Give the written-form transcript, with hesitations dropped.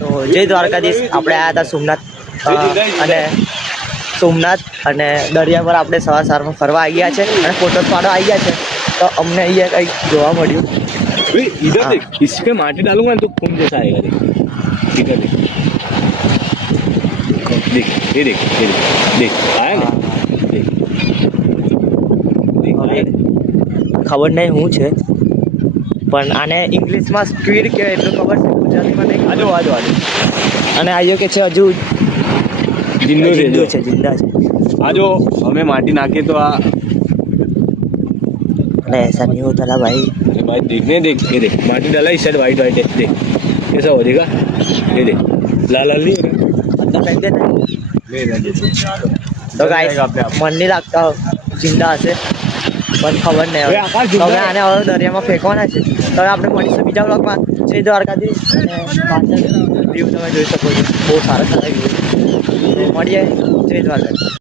તો જય દ્વારકાધીશ. આપણે આવ્યા હતા સોમનાથ અને દરિયા પર આપણે સવારમાં ફરવા આવી ગયા છે અને ફોટોસ પાડવા આવી ગયા છે. તો અમને અહીંયા કંઈક જોવા મળ્યું. इधर देख, इस पे माटी डालूंगा ना तो खून जैसा आएगा. देख इधर देख, देख ये देख ये देख देख आया ना. देख હવે ખબર નહીં શું છે, પણ આને ઇંગ્લિશમાં સ્ક્વીડ કહેવાય એટલું ખબર છે, ગુજરાતીમાં નહીં. आजो आजो आजो અને આયો કે છે હજુ जिंदो से જિંદુ છે, જિંદા છે. आजो हमें माटी नाके तो आ. अरे ऐसा नहीं होता ना भाई. अरे भाई देखने देख ये देख माटी डाला इस साइड वाइट वाइट है. देख कैसा हो जाएगा. ये देख लाल लाल नहीं अंदर फेंक देना. होगा. तो गाइस मन नहीं लगता જિંદા હશે, પણ ખબર નહીં હવે. આકાશ તો જિંદા હવે આને હવે દરિયામાં ફેંકવાના છે. તો હવે આપણે મળીશું બીજા બ્લોગમાં. જય દ્વારકાધીશ. અને પાછળ વ્યૂ તમે જોઈ શકો છો, બહુ સારા સારા વ્યૂ. મળીએ. જય દ્વારકાધીશ.